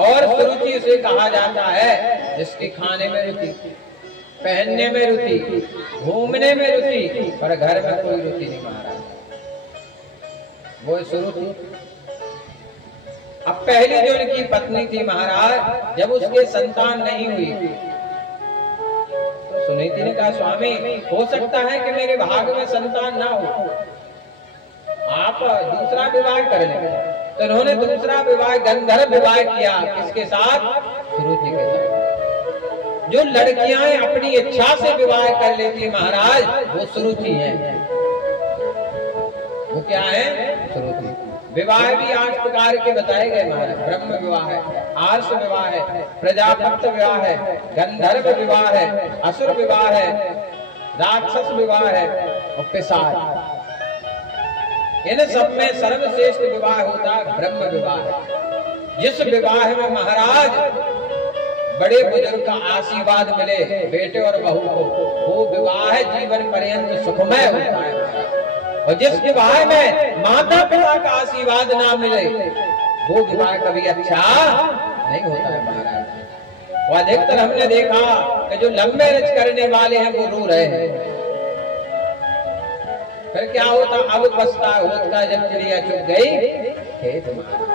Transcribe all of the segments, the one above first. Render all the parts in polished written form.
और सुरुचि उसे कहा जाता है जिसकी खाने में रुचि, पहनने में रुचि, घूमने में रुचि, पर घर में कोई रुचि नहीं महाराज, वो सुरुचि। अब पहली जो उनकी पत्नी थी महाराज, जब उसके संतान नहीं हुई तो सुनीति ने कहा स्वामी हो सकता है कि मेरे भाग में संतान ना हो, आप दूसरा विवाह कर लें। तो उन्होंने दूसरा विवाह गंधर्व विवाह किया, किसके साथ? सुरुचि के साथ। जो लड़कियां अपनी इच्छा से विवाह कर लेती महाराज, वो सुरुचि है। वो क्या है? सुरुचि। विवाह भी 8 प्रकार के बताए गए महाराज। ब्रह्म विवाह है, आर्ष विवाह है, प्रजापत्य विवाह है, गंधर्व विवाह है, असुर विवाह है, राक्षस विवाह है और पिशाच। इन सब में सर्वश्रेष्ठ विवाह होता है ब्रह्म विवाह। जिस विवाह में महाराज बड़े बुजुर्ग का आशीर्वाद मिले बेटे और बहू को, वो विवाह जीवन पर्यंत सुखमय होता है। और जिस विवाह में माता पिता का आशीर्वाद ना मिले, वो विवाह कभी अच्छा नहीं होता है महाराज। वो अधिकतर हमने देखा कि जो लव मैरिज करने वाले हैं वो रो रहे हैं। फिर क्या होता? अब पछता होता जब चिड़िया चुग गई खेत महाराज।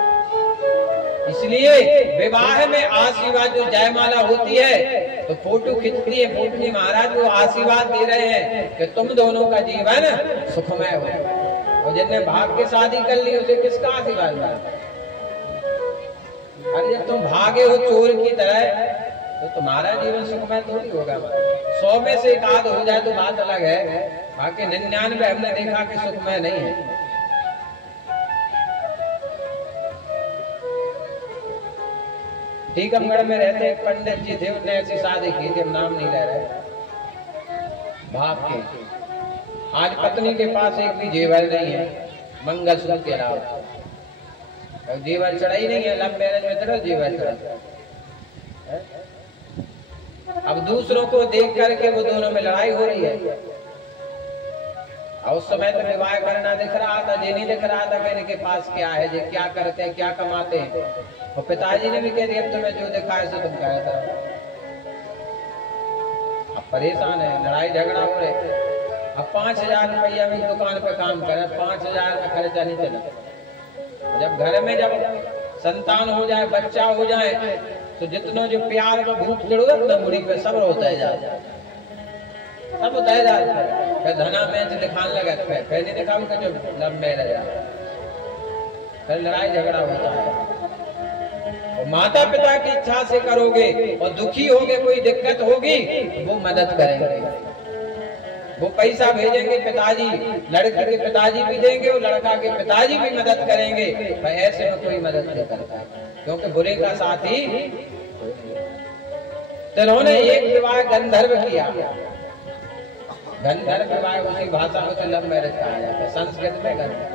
इसलिए विवाह में आशीर्वाद जो जयमाला होती है तो फोटो खिंचती है फूटनी महाराज, वो आशीर्वाद दे रहे हैं कि तुम दोनों का जीवन सुखमय हो। और जिसने भाग के शादी कर ली उसे किसका आशीर्वाद मिला? अरे जब तुम भागे हो चोर की तरह तो तुम्हारा जीवन सुखमय थोड़ी होगा। 100 में से 1 आध हो जाए तो बात अलग है, बाकी 99 हमने देखा कि सुखमय नहीं है। टीकमगढ़ में रहते एक पंडित जी थे, उन्होंने ऐसी शादी की थी, हम नाम नहीं ले रहे, भाप के। आज पत्नी के पास एक भी जेवर नहीं है मंगलसूत्र के अलावा। जेवर चढ़ा ही नहीं है, लव मैरिज में तरह जेवर चढ़ा। अब दूसरों को देख करके वो दोनों में लड़ाई हो रही है। और उस समय तो विवाह करना दिख रहा था, ये नहीं दिख रहा था कि इनके पास क्या है, ये क्या करते हैं, क्या कमाते हैं। और पिताजी ने भी कह दिया तुम्हें जो दिखा है सो तुम कहता। अब परेशान है, लड़ाई झगड़ा हो रहे। अब 5000 रुपया में दुकान पे काम करे, 5000 में खर्चा नहीं चला। जब घर में जब संतान हो जाए, बच्चा हो जाए, तो जितना जो प्यार का भूख चढ़ो अपना मुड़ी पे सब होता है जाता है, सब होता है जाता है। फिर धना मैच दिखाने लगा, फिर नहीं दिखाऊं कि जो लव मैरिज है, फिर लड़ाई झगड़ा होता है। माता पिता की इच्छा से करोगे और दुखी होगे, कोई दिक्कत होगी, वो मदद करेंगे, वो पैसा भेजेंगे पिताजी, लड़के के पिताजी भी देंगे और लड़का के पिताजी भी मदद करेंगे। भाई ऐसे में कोई मदद नहीं करता, क्योंकि बुरे का साथी। तो उन्होंने एक विवाह गंधर्व किया। गंधर्व विवाह उसी भाषा में लव मैरिज कहा जाता है, संस्कृत में गंधर्व।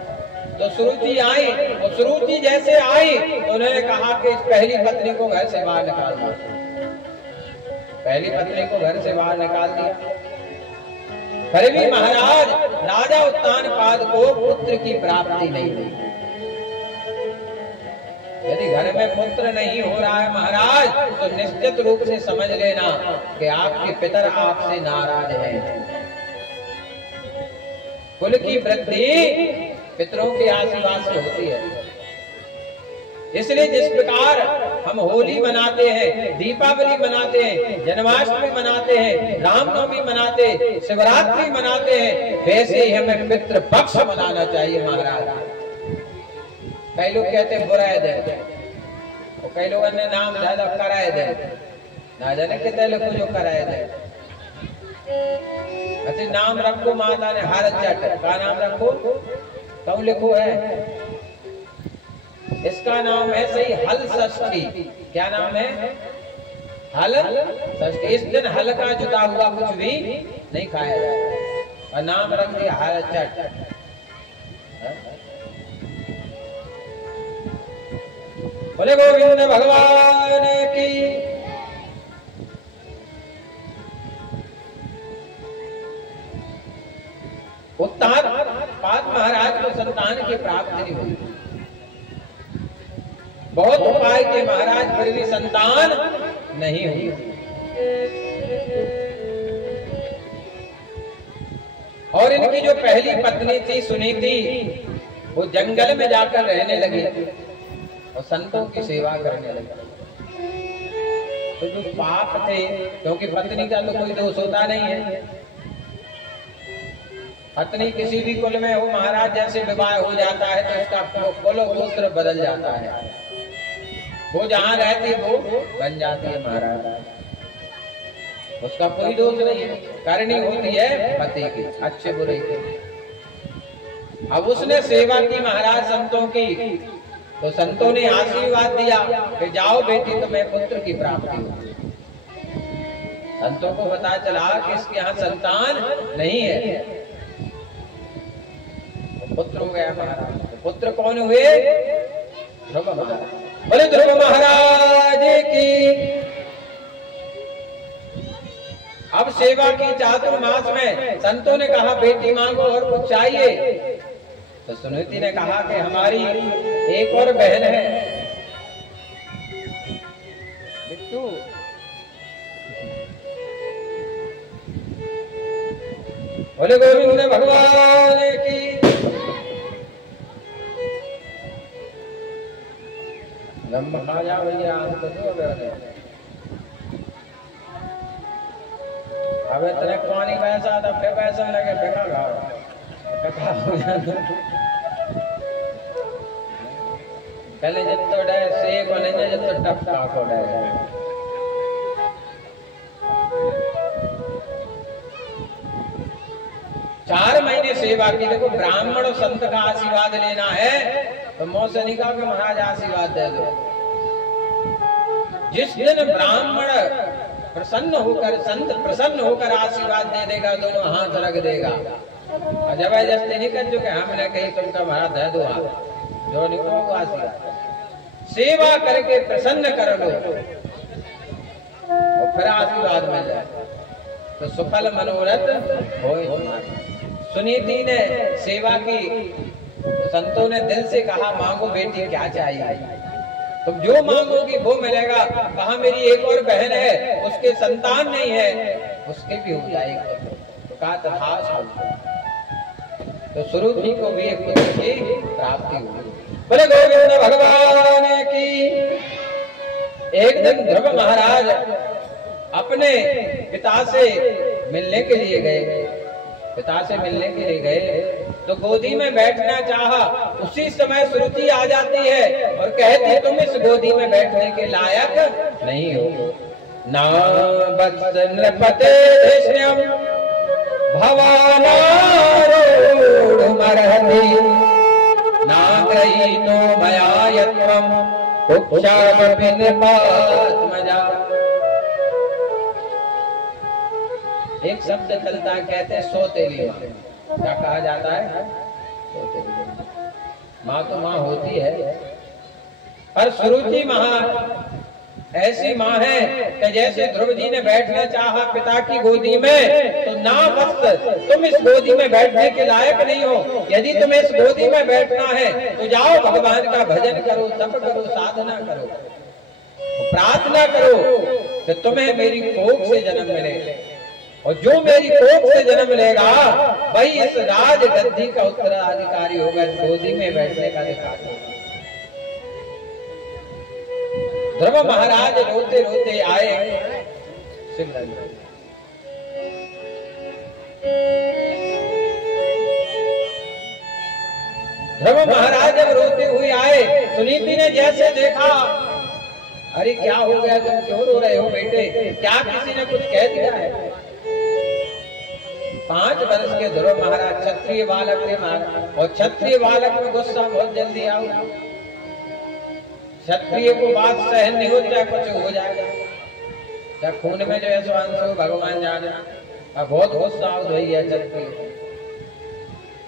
तो सुरुचि आई, और सुरुचि जैसे आई तो उन्होंने कहा कि इस पहली पत्नी को घर से बाहर निकाल दो। पहली पत्नी को घर से बाहर निकाल दिया। फिर भी महाराज राजा उत्तानपाद को पुत्र की प्राप्ति नहीं हुई। यदि घर में पुत्र नहीं हो रहा है महाराज, तो निश्चित रूप से समझ लेना कि आपके पितर आपसे नाराज हैं। कुल की वृद्धि पितरों के आशीर्वाद से होती है। इसलिए जिस प्रकार हम होली मनाते हैं, दीपावली मनाते हैं, जन्माष्टमी मनाते हैं, रामनवमी मनाते, शिवरात्रि मनाते हैं, वैसे ही हमें पितृ पक्ष मनाना चाहिए महाराज। कई लोग कहते हैं बुराए दे, और कई लोगों ने नाम ज्यादा कराए दे, ना जाने कितने लोग जो कराए दे। अच्छा नाम रखो, माता ने हर चट का नाम रखो, क्यों लिखो है? इसका नाम है सही हल षष्ठी। क्या नाम है? हल षष्ठी। इस दिन हल का जुटा हुआ कुछ भी नहीं खाया जाता, और नाम रख दिया हर चट। बोले गोविंद भगवान की। उत्तानपाद महाराज को संतान की प्राप्ति नहीं हुई। बहुत उपाय के महाराज, फिर भी संतान नहीं हुई। और इनकी जो पहली पत्नी थी सुनीति, वो जंगल में जाकर रहने लगी और संतों की सेवा करने लगी। तो जो पाप थे, क्योंकि पत्नी का तो कोई दोष होता नहीं है, पत्नी किसी भी कुल में हो महाराज, जैसे विवाह हो जाता है तो उसका कुल गोत्र बदल जाता है, वो जहां रहती वो बन जाती है महाराज, उसका कोई दोष नहीं है, करनी होती है पति की, अच्छे बुरे की। अब उसने सेवा की महाराज संतों की, तो संतों ने आशीर्वाद दिया कि जाओ बेटी तुम्हें पुत्र की प्राप्ति होगी। संतों को पता चला कि इसके यहाँ संतान नहीं है, पुत्र हो गया महाराज। तो पुत्र कौन हुए? ध्रुव महाराज। बोले ध्रुव महाराज की। अब सेवा की चातुर्मास में संतों ने कहा बेटी मांगो और कुछ चाहिए, तो सुनीति ने कहा कि हमारी एक और बहन है बिट्टू। बोले गोविंद भगवान की। खा जा भैया, अब इतने पानी पैसा था, फिर पैसा लगे फेंका घाव हो जाता। पहले जितो डे से को नहीं जितो टपका को डे। 4 महीने सेवा की। देखो ब्राह्मण और संत का आशीर्वाद लेना है तो मौसे नहीं कहा कि महाराज आशीर्वाद दे दो। जिस दिन ब्राह्मण प्रसन्न होकर, संत प्रसन्न होकर आशीर्वाद दे देगा, दोनों हाथ रख देगा। जबरदस्ती नहीं कर चुके हमने कही तुमका महाराज दे दो हाथ, जो नहीं को आशीर्वाद सेवा करके प्रसन्न कर लो और फिर आशीर्वाद मिल जाए तो सफल मनोरथ हो। सुनीति ने सेवा की, संतों ने दिल से कहा मांगो बेटी क्या चाहिए, तुम जो मांगोगी वो मिलेगा। कहा मेरी एक और बहन है, उसके संतान नहीं है, उसके भी हो जाएगी। तो कहा तथास्तु। तो सुनीति को भी एक पुत्र की प्राप्ति हुई। बोले गोविंद भगवान की। एक दिन ध्रुव महाराज अपने पिता से मिलने के लिए गए। पिता से मिलने के लिए गए तो गोदी में बैठना चाहा। उसी समय श्रुति आ जाती है और कहती तुम इस गोदी में बैठने के लायक नहीं हो। ना बत्स नृपते धृष्ण्यम भवानारूढ़ मरहति ना गृहीतो मया यत्वम कुक्षामपि नृपात्मजा। एक शब्द चलता है, कहते हैं सौतेली माँ। क्या कहा जाता है? सौतेली माँ तो माँ होती है, पर सुरुचि माँ ऐसी माँ है कि जैसे ध्रुव जी ने बैठना चाहा पिता की गोदी में, तो ना बस तुम इस गोदी में बैठने के लायक नहीं हो। यदि तुम्हें इस गोदी में बैठना है तो जाओ भगवान का भजन करो, तप करो, साधना करो, प्रार्थना करो कि तुम्हें मेरी कोख से जन्म मिले। और जो मेरी कोख से जन्म लेगा वही इस राज गद्दी का उत्तराधिकारी होगा, गोदी में बैठने का अधिकारी होगा। ध्रुव महाराज रोते रोते आए सिमरन। ध्रुव महाराज जब रोते हुए आए, सुनीति ने जैसे देखा, अरे क्या हो गया, तुम क्यों रो रहे हो बेटे, क्या किसी ने कुछ कह दिया है? 5 वर्ष के ध्रुव महाराज क्षत्रिय बालक थे महाराज, और क्षत्रिय बालक में गुस्सा बहुत जल्दी आओ। क्षत्रिय को बात सहन नहीं होती, चाहे कुछ हो जाएगा, चाहे खून में जो है सो अंश हो, भगवान जाने। अब बहुत गुस्सा हो गया क्षत्रिय।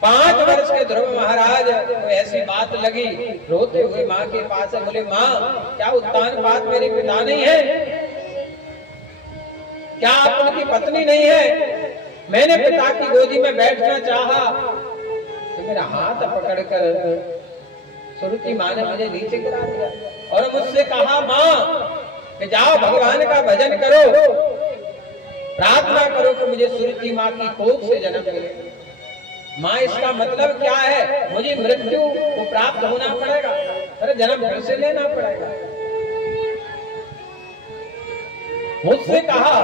5 वर्ष के ध्रुव महाराज को ऐसी बात लगी, रोते हुए माँ के पास बोले माँ क्या उत्तान पात मेरे पिता नहीं है? क्या आप उनकी पत्नी नहीं है? मैंने पिता की गोदी में बैठना चाहा तो मेरा हाथ पकड़कर सुरुचि माँ ने मुझे नीचे गिरा दिया और मुझसे कहा, माँ कि जाओ भगवान का भजन करो, प्रार्थना करो कि मुझे सुरुचि माँ की कोख से जन्म मिले। माँ इसका मतलब क्या है? मुझे मृत्यु को प्राप्त होना पड़ेगा, अरे जन्म फिर से लेना पड़ेगा। मुझसे कहा,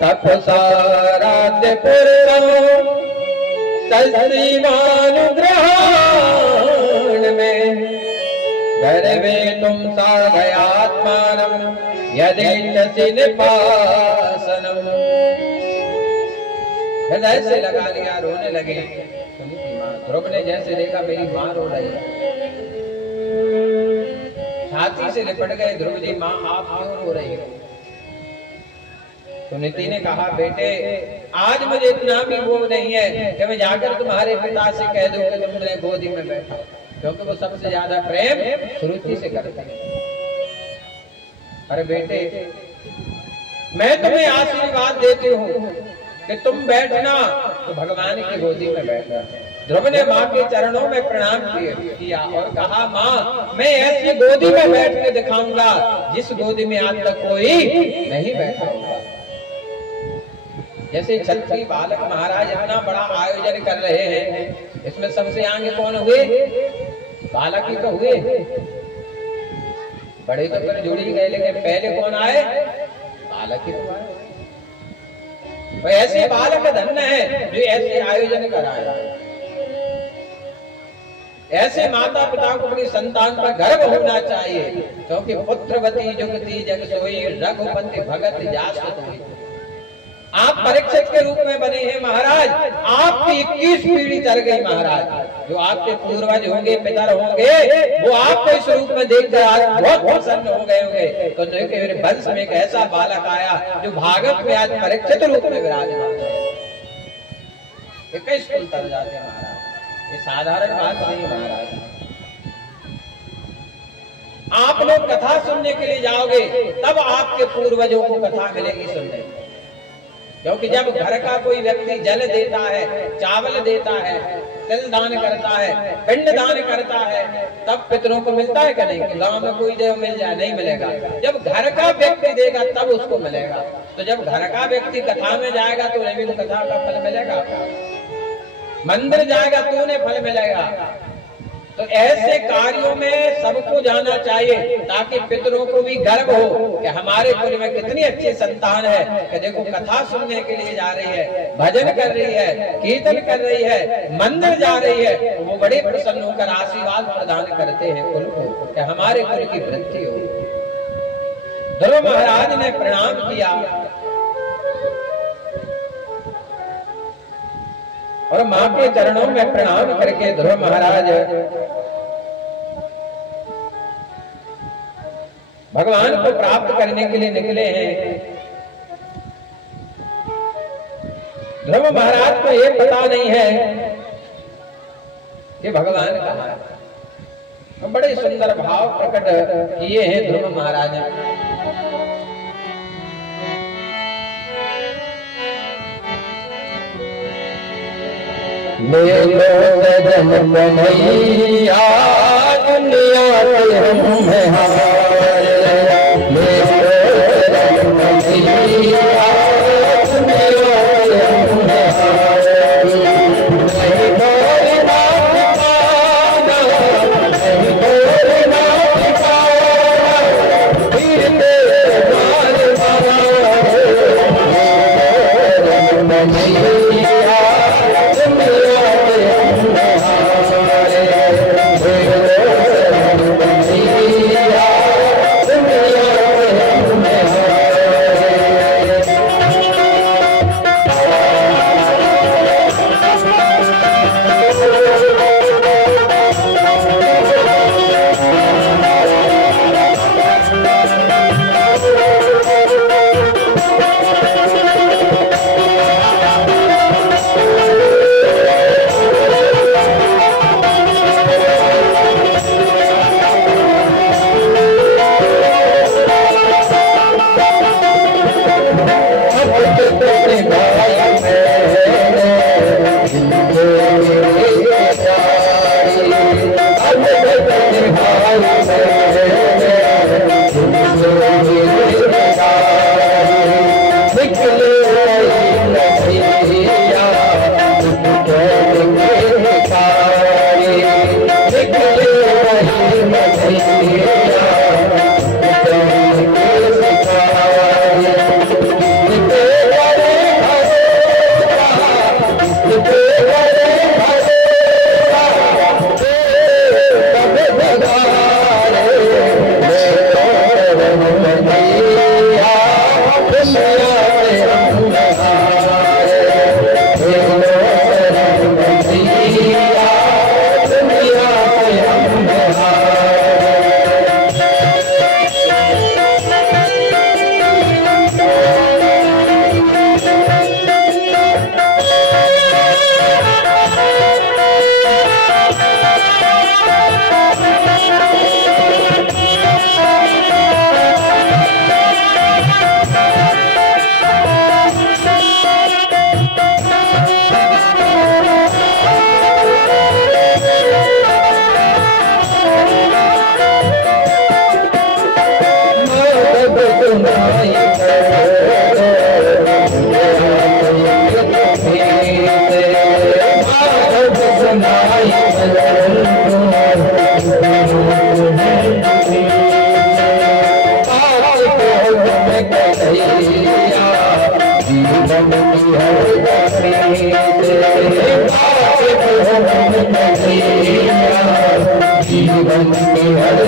तपसाराध्य पूर्णो तस्सीमानुग्रहण में गर्वे तुम साधयात्मानम् यदेच्छसि निपासनम्। हृदय से लगा लिया, रोने लगे। ध्रुव ने जैसे देखा मेरी माँ रो रही है, छाती से लिपट गए। ध्रुव जी, माँ आप क्यों रो रही हो? तो नीति ने कहा, बेटे आज मुझे इतना भी वो नहीं है कि मैं जाकर तुम्हारे पिता से कह दूं कि तुम मेरे गोदी में बैठो, क्योंकि वो सबसे ज्यादा प्रेम सुरुचि से करते हैं। अरे बेटे, मैं तुम्हें आशीर्वाद देती हूँ कि तुम बैठना तो भगवान की गोदी में बैठना। ध्रुव ने माँ के चरणों में प्रणाम किया और कहा, माँ मैं ऐसी गोदी में बैठ के दिखाऊंगा जिस गोदी में आज तक कोई नहीं बैठा होगा। जैसे क्षत्रिय बालक महाराज इतना बड़ा आयोजन कर रहे हैं, इसमें सबसे आगे कौन हुए? बालक ही तो हुए। बड़े तो फिर जुड़ ही गए, लेकिन पहले कौन आए? बालक ही तो आए। तो ऐसे बालक धन्य है जो ऐसे आयोजन कराया। ऐसे माता पिता को अपनी संतान पर गर्व होना चाहिए, क्योंकि पुत्रवती जुगति जग सोई रघुपति भगत जासु होई। आप परीक्षित के रूप में बने हैं महाराज, आपकी 21 पीढ़ी चल गई महाराज। जो आपके पूर्वज होंगे, पितर होंगे, वो आपको इस रूप में देखकर आज बहुत प्रसन्न हो गए होंगे। तो मेरे वंश में एक ऐसा बालक आया जो भागवत में आज परीक्षित रूप में विराजमान है। 21 कुल तर जाते महाराज, ये साधारण बात नहीं महाराज। आप लोग कथा सुनने के लिए जाओगे तब आपके पूर्वजों को कथा मिलेगी सुनने। क्योंकि जब घर का कोई व्यक्ति जल देता है, चावल देता है, तिल दान करता है, पिंड दान करता है, तब पितरों को मिलता है कि नहीं? गांव में कोई देव मिल जाए, नहीं मिलेगा। जब घर का व्यक्ति देगा तब उसको मिलेगा। तो जब घर का व्यक्ति कथा में जाएगा तो उन्हें भी कथा का फल मिलेगा। मंदिर जाएगा तो उन्हें फल मिलेगा। तो ऐसे कार्यों में सबको जाना चाहिए, ताकि पितरों को भी गर्व हो कि हमारे कुल में कितनी अच्छी संतान है कि देखो कथा सुनने के लिए जा रही है, भजन कर रही है, कीर्तन कर रही है, मंदिर जा रही है। वो बड़े प्रसन्न होकर आशीर्वाद प्रदान करते हैं कुल को कि हमारे कुल की वृद्धि हो। ध्रुव महाराज ने प्रणाम किया और माँ के चरणों में प्रणाम करके ध्रुव महाराज भगवान को प्राप्त करने के लिए निकले हैं। ध्रुव महाराज को ये पता नहीं है कि भगवान कहाँ है। तो बड़े सुंदर भाव प्रकट किए हैं ध्रुव महाराज ने। ले लो जन्म कन्हैया दुनिया के हम हार, ले लो जन्म कन्हैया दुनिया के हम हार। नहीं बोलना ठिकाना, नहीं बोलना ठिकाना, फिर तेरे मार मार। जन्म कन्हैया दुनिया जीवन की हर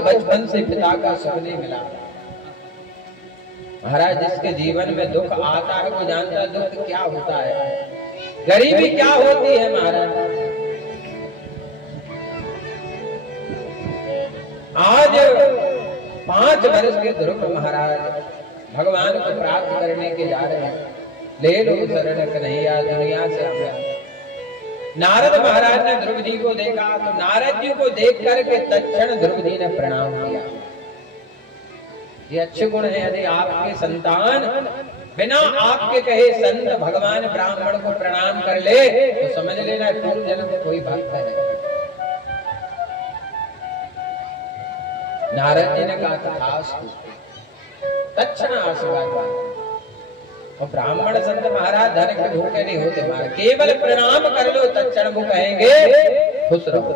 बचपन से पिता का सुख नहीं मिला। महाराज जिसके जीवन में दुख आता है वो जानता है दुख क्या होता है, गरीबी क्या होती है। महाराज आज 5 वर्ष के ध्रुव महाराज भगवान को प्राप्त करने के जा रहे हैं। ले लो शरण कन्हैया दुनिया से हमें। नारद महाराज ने ध्रुव जी को देखा तो नारद जी को देख करके तत्क्षण ध्रुव जी ने प्रणाम किया। ये अच्छे गुण है। यदि आपके संतान बिना आपके कहे संत भगवान ब्राह्मण को प्रणाम कर ले तो समझ लेना पूर्व जन्म में कोई भक्त है। नारद जी ने कहा तथास्तु, तत्क्षण आशीर्वाद। और ब्राह्मण संत महाराज धन के भूखे नहीं होते महाराज, केवल प्रणाम कर लो तत्क्षण वो कहेंगे खुश रहो।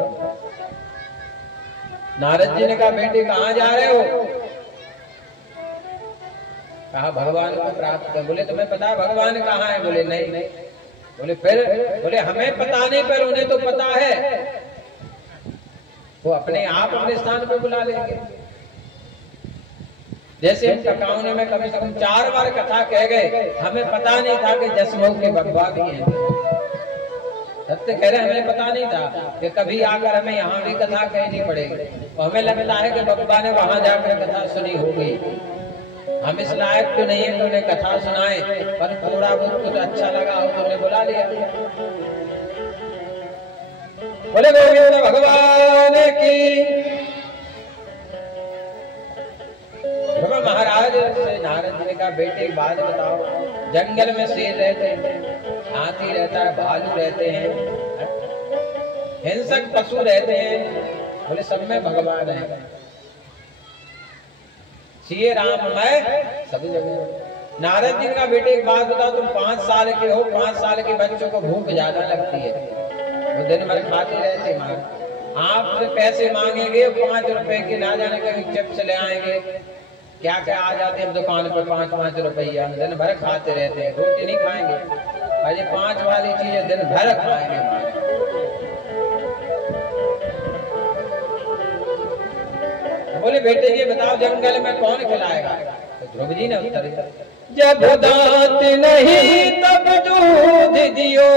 नारद जी ने कहा बेटे कहाँ जा रहे हो? कहा भगवान को प्राप्त कर। बोले तुम्हें पता है भगवान कहाँ है? बोले नहीं। बोले फिर? बोले हमें पता नहीं पर उन्हें तो पता है, वो अपने आप अपने स्थान पे बुला लेंगे। जैसे हम टकाउने में कम से कम 4 बार कथा कह गए, हमें पता नहीं था कि जसमऊ के बब्बा भी हैं। सत्य कह रहे हमें पता नहीं था कि कभी आकर हमें यहाँ भी कथा कहनी पड़ेगी। तो हमें लगता है कि बब्बा ने वहां जाकर कथा सुनी होगी। हम इस लायक तो नहीं है कि उन्हें कथा सुनाए, पर थोड़ा बहुत कुछ अच्छा लगा हो तो उन्हें बुला लिया। बोले गोविंद भगवान की। महाराज से नारद जी ने कहा बेटे एक बात बताओ, जंगल में शेर रहते हैं, हाथी रहता है, भालू रहते हैं, हिंसक पशु रहते हैं, बोले सब में भगवान है। सिए राम मैं सब जगह। नारद जी का बेटे एक बात बताओ, तुम 5 साल के हो, 5 साल के बच्चों को भूख ज्यादा लगती है, वो दिन भर खाते रहते मां। आपसे पैसे मांगेंगे 5 रुपए के, ना जाने कहीं चिप्स ले आएंगे, क्या क्या आ जाते हैं दुकान पर 5-5 रुपया, हम दिन भर खाते रहते हैं, रोटी नहीं खाएंगे, अरे 5 वाली चीजें दिन भर खाएंगे हमारे। बोले बेटे ये बताओ जंगल में कौन खिलाएगा? तो ध्रुव जी ने उत्तर दिया, जब दांत नहीं तब दूध दियो,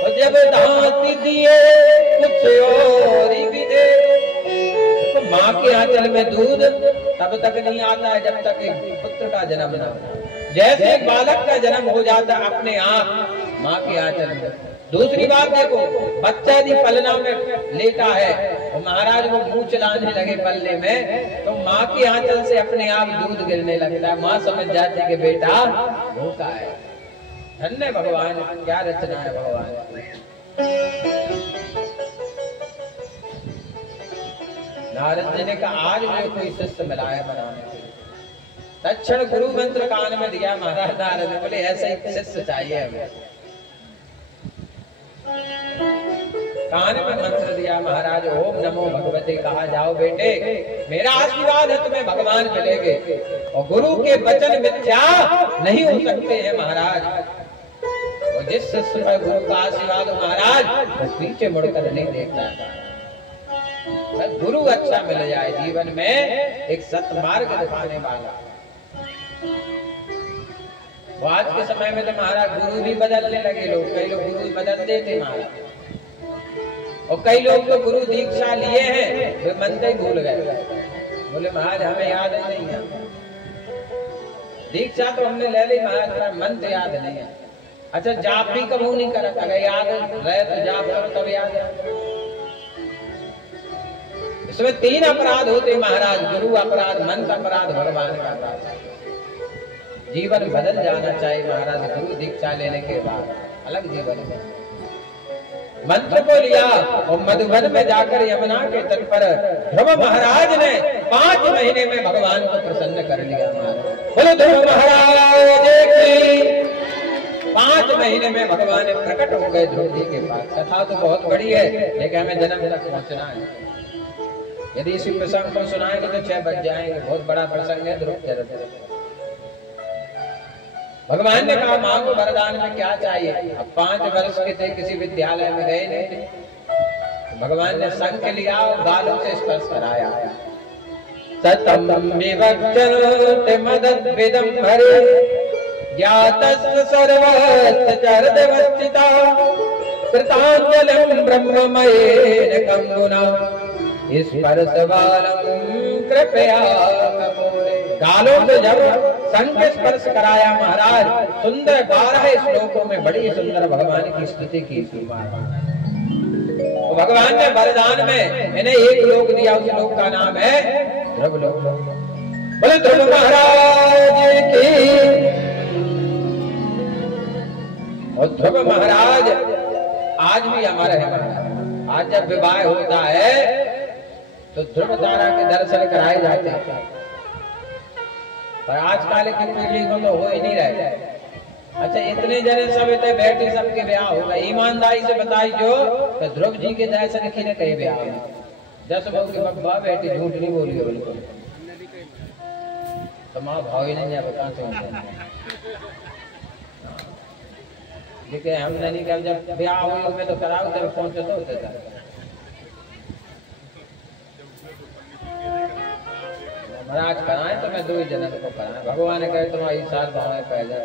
और जब दांत दिए कुछ और भी दे। तो माँ के आंचल में दूध तब तक नहीं आता है जब तक एक पुत्र का जन्म न हो। जैसे एक बालक का जन्म हो जाता है अपने आप माँ के आंचल में। दूसरी बात देखो, बच्चा यदि पलना में लेटा है और महाराज वो मुंह चलाने लगे पलने में, तो माँ के आंचल से अपने आप दूध गिरने लगता है। माँ समझ जाती है कि बेटा भूखा है। धन्य भगवान, क्या रचना है भगवान। नारद जी ने कहा आज मुझे कोई शिष्य मिला है बनाने के लिए। तत्क्षण गुरु मंत्र कान में दिया महाराज नारद ने, बोले ऐसे ही शिष्य चाहिए हमें। कान में मंत्र दिया महाराज, ओम नमो भगवते, कहा जाओ बेटे मेरा आशीर्वाद है तुम्हें भगवान मिलेंगे, और गुरु के वचन मिथ्या नहीं हो सकते हैं महाराज। और जिस शिष्य पर गुरु का आशीर्वाद महाराज वो पीछे मुड़कर नहीं देखता है। गुरु अच्छा मिल जाए जीवन में, एक सत्मार्ग दिखाने वाला। वो आज के समय में तो महाराज गुरु भी बदलने लगे लोग, कई लोग गुरु बदलते थे महाराज, और कई लोग तो गुरु दीक्षा लिए हैं वे मंत्र ही भूल गए। बोले महाराज हमें याद नहीं है, दीक्षा तो हमने ले ली महाराज, मंत्र याद नहीं है। अच्छा जाप भी कबू नहीं करा, अगर याद रहे तो जाप करो तब याद है। इसमें 3 अपराध होते महाराज, गुरु अपराध, मंत्र अपराध, भगवान का अपराध। जीवन बदल जाना चाहिए महाराज गुरु दीक्षा लेने के बाद, अलग जीवन में। मंत्र को लिया और मधुबन में जाकर यमुना के तट पर ध्रुव महाराज ने 5 महीने में भगवान को प्रसन्न कर लिया महाराज। बोलो ध्रुव महाराज की। 5 महीने में भगवान प्रकट हो गए ध्रुव जी के पास। कथा तो बहुत बड़ी है लेकिन हमें जन्म तक पहुंचना है। यदि इसी प्रसंग को सुनाएंगे तो 6 बज जाएंगे। बहुत बड़ा प्रसंग है ध्रुव चरित्र। भगवान ने कहा माँ को वरदान में क्या चाहिए। अब 5 वर्ष के थे, किसी विद्यालय में गए नहीं थे। तो भगवान ने शंख लिया और बालों से स्पर्श कराया। सतम विवक्षन्ते मदद्विदं भरे ज्ञातस्य सर्वस्य चरदवस्थिता कृताञ्जलिं ब्रह्ममयेन कंगुना स्पर्श बालं कृपया कमोरे। गालों से जब शंख स्पर्श कराया महाराज, सुंदर 12 श्लोकों में बड़ी सुंदर भगवान की स्तुति की थी। तो भगवान ने वरदान में इन्हें एक लोक दिया, उस लोक का नाम है ध्रुव लोक। बोले ध्रुव महाराज की। और ध्रुव महाराज आज भी अमर है महाराज। आज जब विवाह होता है तो ध्रुव तारा के दर्शन कराए जाते हैं, पर आजकल की पीढ़ी को तो हो ही नहीं रहे। अच्छा इतने जने सब इतने बैठे, सबके ब्याह हो गए। ईमानदारी से बताई जो तो ध्रुव जी के दर्शन की ने कहीं ब्याह हो। 10 बहू के बब्बा बैठी, झूठ नहीं बोली बिल्कुल। तो माँ भाव ही नहीं है बता देखिए हमने नहीं कहा जब ब्याह हुई में तो कराओ, जब पहुंचे तो होते था। महाराज कराए तो मैं 2 ही जन को कराए। भगवान ने कहे तुम्हारी साल भाव पैदा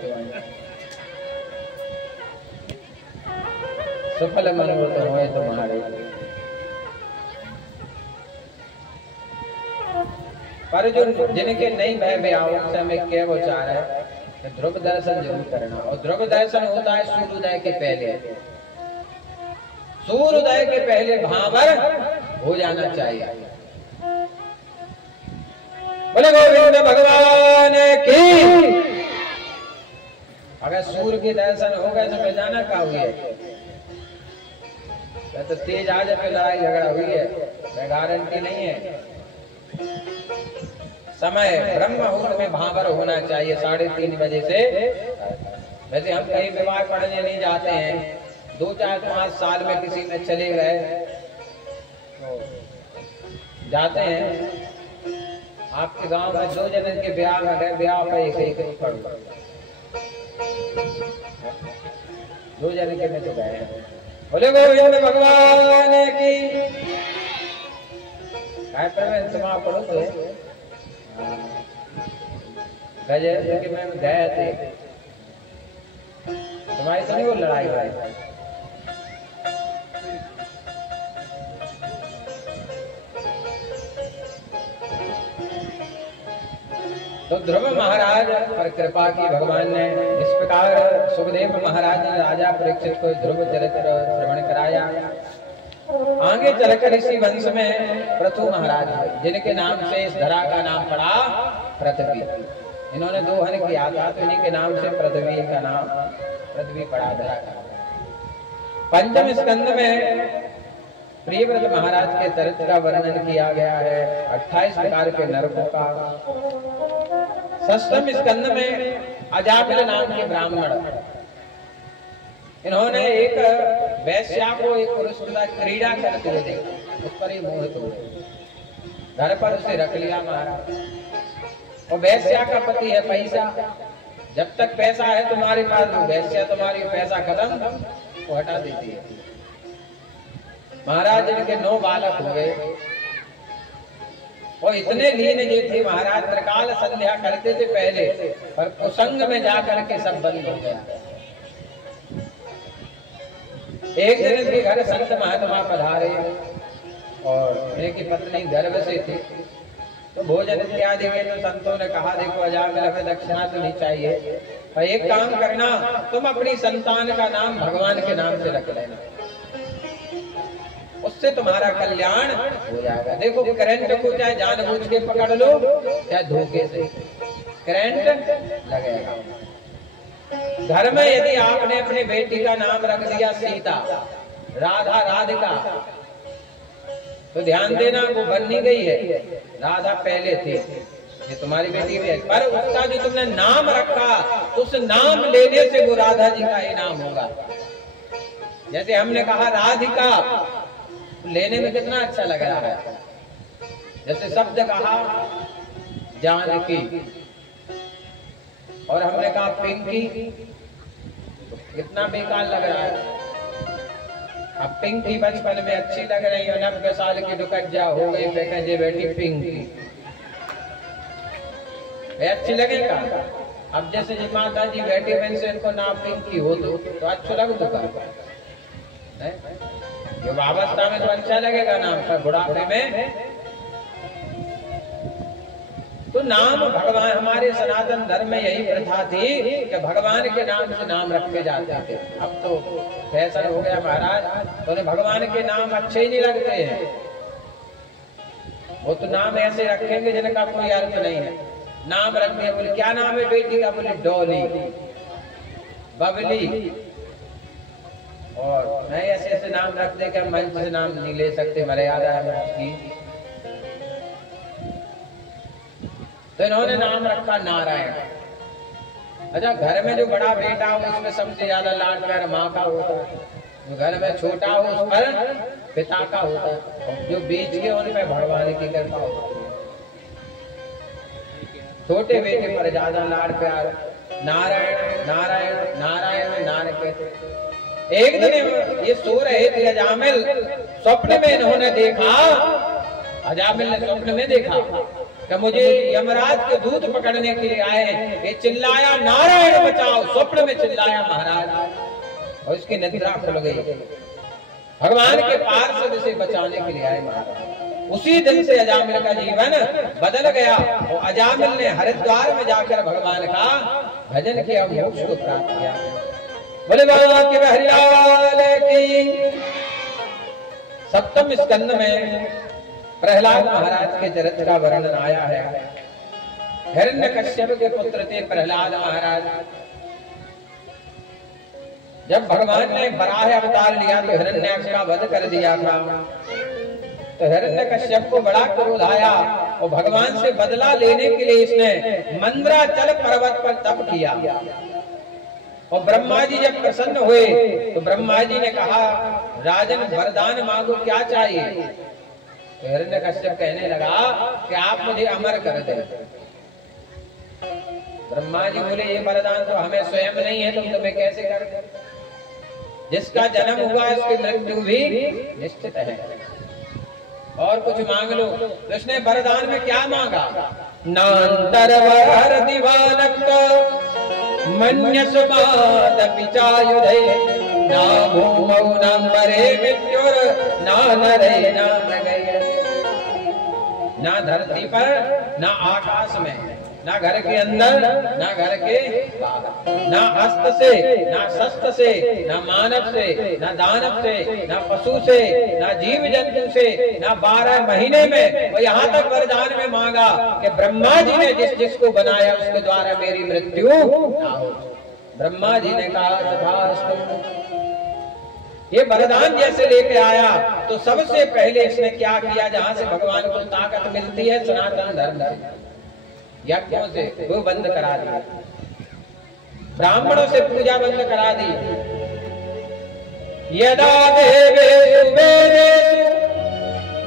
सफल मनोरथ हो तुम्हारे। पर जो जिनके नहीं भय ब्याह उनसे हमें क्या विचार है, ध्रुव दर्शन जरूर करना। और ध्रुव दर्शन होता है सूर्योदय के पहले। सूर्योदय के पहले भावर हो जाना चाहिए। बोले गोविंद भगवान की। अगर सूर्य के दर्शन हो गए तो मैं जाना क्या हुई है, तो तेज आज में लड़ाई झगड़ा हुई है, मैं गारंटी नहीं है। समय ब्रह्म मुहूर्त में भावर होना चाहिए 3:30 बजे से। वैसे हम कहीं विवाह पढ़ने नहीं जाते हैं, 2, 4, 5 साल में किसी में चले गए तो जाते हैं। आपके गांव में 2 जन के ब्याह में गए, ब्याह पे एक पड़ो 2 जन के में तो गए। बोले गोविंद भगवान की तुम पढ़ो तो गजे के में गए थे, तुम्हारी तो नहीं वो लड़ाई हुई। तो ध्रुव महाराज पर कृपा की भगवान ने। इस प्रकार सुखदेव महाराज ने राजा परीक्षित को ध्रुव चरित्र श्रवण कराया। आगे चलकर इसी वंश में पृथु महाराज जिनके नाम से इस धरा का नाम पड़ा पृथ्वी। इन्होंने दोहन किया था तो इन्हीं के नाम से पृथ्वी का नाम पृथ्वी पड़ा धरा का। पंचम स्कंद में प्रियव्रत महाराज के चरित्र का वर्णन किया गया है 28 प्रकार के नरकों का। षष्ठम स्कंद में अजामिल नाम के ब्राह्मण, इन्होंने एक वैश्या को एक पुरुष के साथ क्रीड़ा करते हुए देखा, उस पर ही मोहित हो गए। घर पर उसे रख लिया महाराज। और वैश्या का पति है पैसा, जब तक पैसा है तुम्हारे पास, वैश्या तुम्हारी पैसा खत्म वो हटा देती है। महाराज जिनके 9 बालक हो गए और इतने लीन ये थे महाराज, त्रिकाल संध्या करते थे पहले, पर कुसंग में जाकर के सब बंद हो गया। एक दिन के घर संत महात्मा पधारे और इनकी पत्नी गर्भ से थी, तो भोजन इत्यादि में तो संतों ने कहा देखो अजामिल हमें दक्षिणा तो नहीं चाहिए, पर एक काम करना, तुम अपनी संतान का नाम भगवान के नाम से रख लेना, उससे तुम्हारा कल्याण हो जाएगा। देखो करंट को चाहे जानबूझ के पकड़ लो चाहे धोखे से, करंट लगेगा। घर में यदि आपने अपनी बेटी का नाम रख दिया सीता, राधा राधिका, तो ध्यान देना वो बनी गई है, राधा पहले थी, ये तुम्हारी बेटी भी है, पर उसका जो तुमने नाम रखा उस नाम लेने से वो राधा जी का ही नाम होगा। जैसे हमने कहा राधिका, लेने में कितना अच्छा लग रहा है। जैसे शब्द कहा जानकी और हमने कहा पिंकी, तो कितना बेकार लग रहा है। अब पिंकी बचपन में अच्छी लग रही है, 90 साल की दुकज्जा हो गई, फेंके बेटी पिंकी, अच्छी लगेगा। अब जैसे जी माता जी बेटी बहन से इनको नाम पिंकी हो तो अच्छा लग दुका, युवावस्था में तो अच्छा लगेगा नाम, पर बुढ़ापे में तो नाम भगवान, हमारे सनातन धर्म में यही प्रथा थी कि भगवान के नाम से नाम रखे जाते थे। अब तो फैशन हो गया महाराज, तो उन्हें भगवान के नाम अच्छे ही नहीं लगते हैं, वो तो नाम ऐसे रखेंगे जिनका कोई अर्थ नहीं है। नाम रख दिया, बोले क्या नाम है बेटी का, बोले डॉली, बबली, और नहीं ऐसे ऐसे नाम रख दे कि मंच से नाम नहीं ले सकते, मर्यादा है मंच की। तो इन्होंने नाम रखा नारायण। अच्छा, घर में जो बड़ा बेटा हो उसमें सबसे ज्यादा लाड प्यार माँ का होता है, जो घर में छोटा हो उस पर पिता का होता है, और जो बीच के उनमें भगवान की कृपा होती है। छोटे बेटे पर ज्यादा लाड प्यार, नारायण नारायण नारायण नारायण कहते। एक दिन ये सो रहे थे अजामिल, स्वप्न में इन्होंने देखा, अजामिल ने स्वप्न में देखा कि मुझे यमराज के दूत पकड़ने के लिए आए हैं। ये चिल्लाया नारायण बचाओ, स्वप्न में चिल्लाया महाराज, और इसकी निद्रा खुल गई। भगवान के पार्षद से बचाने के लिए आए महाराज। उसी दिन से अजामिल का जीवन बदल गया और अजामिल ने हरिद्वार में जाकर भगवान का भजन किया, मोक्ष को प्राप्त किया। बोले बाबा के हरिलाल की। सप्तम स्कंद में प्रहलाद महाराज के चरित्र का वर्णन आया है। हिरण्यकश्यप के पुत्र थे प्रहलाद महाराज। जब भगवान ने बराह अवतार लिया तो हिरण्याक्ष का वध कर दिया था, तो हिरण्यकश्यप को बड़ा क्रोध आया और भगवान से बदला लेने के लिए इसने मंदराचल पर्वत पर तप किया। और ब्रह्मा जी जब प्रसन्न हुए तो ब्रह्मा जी ने कहा राजन वरदान मांगो, क्या चाहिए? हिरण्यकश्यप कहने लगा कि आप मुझे अमर कर दें। ब्रह्मा जी बोले ये वरदान तो हमें स्वयं नहीं है, तुम तुम्हें कैसे कर दे? जिसका जन्म हुआ उसकी मृत्यु भी निश्चित है, और कुछ मांग लो। तो उसने वरदान में क्या मांगा? नान्तरवर दिवानक मन्यसुमादपि चायुधे ना भूमौ न मरे मृत्युर ना नरे ना मृगये। ना धरती पर, ना आकाश में, ना घर के अंदर, ना घर के बाहर, ना अस्त्र से, ना शस्त्र से, ना मानव से, ना दानव से, ना पशु से, ना जीव जंतु से, ना 12 महीने में। और यहाँ तक वरदान में मांगा कि ब्रह्मा जी ने जिसको बनाया उसके द्वारा मेरी मृत्यु ना हो। ब्रह्मा जी ने कहा तथास्तु। ये वरदान जैसे लेके आया तो सबसे पहले इसने क्या किया? जहाँ से भगवान को ताकत मिलती है, सनातन धर्म यज्ञों से वो बंद करा दिया, ब्राह्मणों से पूजा बंद करा दी। यदा देवेषु वेदेषु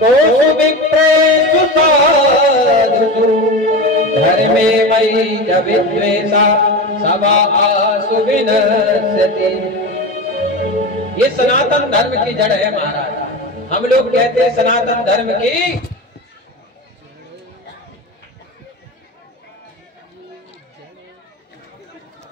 गोषु विप्रेषु साधुषु धर्मे मयि च विद्वेषा सवा आसु विनश्यति। ये सनातन धर्म की जड़ है महाराज। हम लोग कहते हैं सनातन धर्म की